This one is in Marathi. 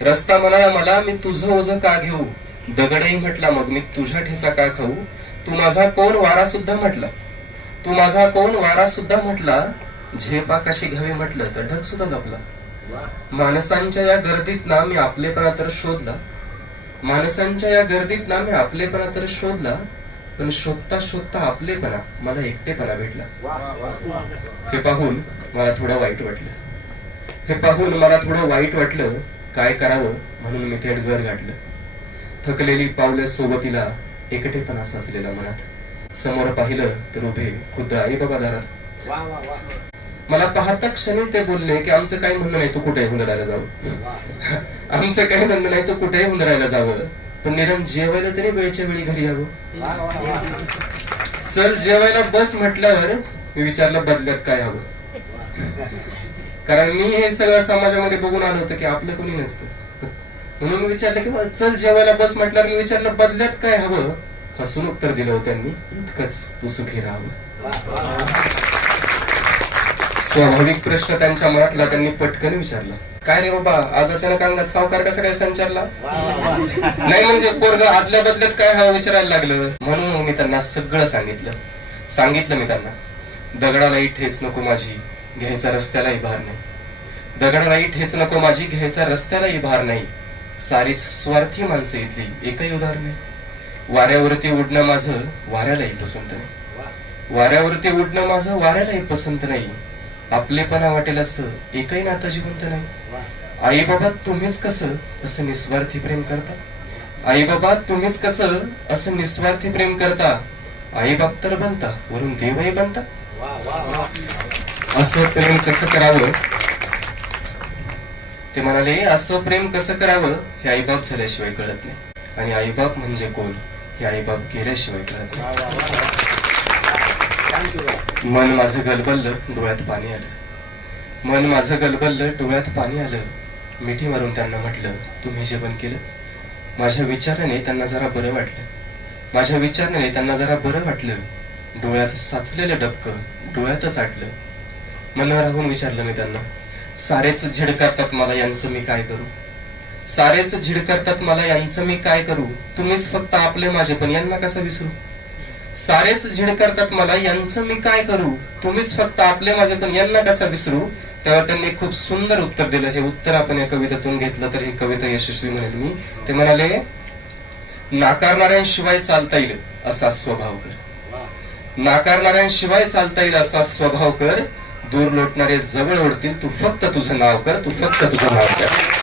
रस्ता म्हणाला मला, मी तुझं ओझं का घेऊ. दगडही म्हटला मग, मी तुझा ठेचा का खाऊ. तू माझा कोण वारा सुद्धा म्हटला, तू माझा कोण वारा सुद्धा म्हटला. झेपा कशी घ्यावी म्हटलं तर ढग सुद्धा लपला. माणसांच्या या गर्दीत ना मी आपलेपणा तर शोधला, माणसांच्या या गर्दीत ना मी आपलेपणा तर शोधला. पण शोधता शोधता आपलेपणा मला एकटेपणा भेटला. हे पाहून मला थोडं वाईट वाटलं, हे पाहून मला थोडं वाईट वाटलं. काय करावं म्हणून मी थेट घर गाठलं. थकलेली पावले सोबतीला, एकटेपणा साचलेला मनात. समोर पाहिलं तर उभे खुद्द आई बाबा दारात. मला पाहता क्षणी ते बोलले की आमचं काही म्हणणं नाही तू कुठेही हुंदडायला जावं, आमचं काही म्हणणं नाही तू कुठेही हुंदडायला जावं, पण निदान जेवायला तरी वेळच्या वेळी घरी यावं. चल जेवायला बस म्हटल्यावर मी विचारलं बदल्यात काय हवं. कारण मी हे सगळं समाजामध्ये बघून आलो होतं की आपलं कोणी नसतं. म्हणून मी विचारलं की चल जेवायला बस म्हटल्यावर मी विचारलं बदल्यात काय हवं. हसून उत्तर दिलं त्यांनी, इतकंच तू सुखी राहावं. स्वाभाविक प्रश्न त्यांच्या मनातला त्यांनी पटकन विचारला, काय रे बाबा आज अचानक अंगात सावकार कसा काय संचारला. नाही म्हणजे पोरग आदल्या बदल्यात काय हवं विचारायला लागलं. म्हणून मी त्यांना सगळं सांगितलं मी त्यांना. दगडालाही ठेच नको माझी, घ्यायचा रस्त्यालाही भार नाही. दगडालाही ठेच नको माझी, घ्यायचा रस्त्यालाही भार नाही. सारीच स्वार्थी माणसं इथली, एकही उदार नाही. वाऱ्यावरती उडणं माझं वाऱ्यालाही पसंत नाही, वाऱ्यावरती उडणं माझं वाऱ्यालाही पसंत नाही. आपलेपणा वाटेल असं एकही नातं जिवंत नाही. आई बाबा तुम्हीच कसं असं निस्वार्थी प्रेम करता, आई बाबा तुम्हीच कसं असं निस्वार्थी प्रेम करता. आई बाप तर बनता वरून देवही बनता. असं प्रेम कसं करावं ते म्हणाले, असं प्रेम कसं करावं हे आईबाप झाल्याशिवाय कळत नाही, आणि आईबाप म्हणजे कोण हे आईबाप गेल्याशिवाय कळत नाही. मन माझं गलबललं डोळ्यात पाणी आलं, मन माझं गलबललं डोळ्यात पाणी आलं. मिठी मारून त्यांना म्हटलं तुम्ही जेवण केलं. माझ्या विचाराने त्यांना जरा बरं वाटलं, माझ्या विचाराने त्यांना जरा बरं वाटलं. डोळ्यात साचलेलं डबकं डोळ्यातच आटलं. मनावर राहून विचारलं मी त्यांना, सारेच झिड करतात मला यांचं मी काय करू. सारेच झिड करतात मला यांचं मी काय करू. तुम्हीच फक्त आपले माझे पण यांना कसं विसरू. सारेच झिड करतात मला यांचं मी काय करू. तुम्हीच फक्त आपले माझे पण यांना कसं विसरू. तेव्हा त्यांनी खूप सुंदर उत्तर दिलं. हे उत्तर आपण या कवितेतून घेतलं तर ही कविता यशस्वी म्हणेल मी. ते म्हणाले, नाकारणाऱ्यांशिवाय चालता येईल असा स्वभाव कर, नाकारणाऱ्यांशिवाय चालता येईल असा स्वभाव कर. दूर लोटणारे जवळ ओढतील, तू फक्त तुझं नाव कर, तू फक्त तुझं नाव कर.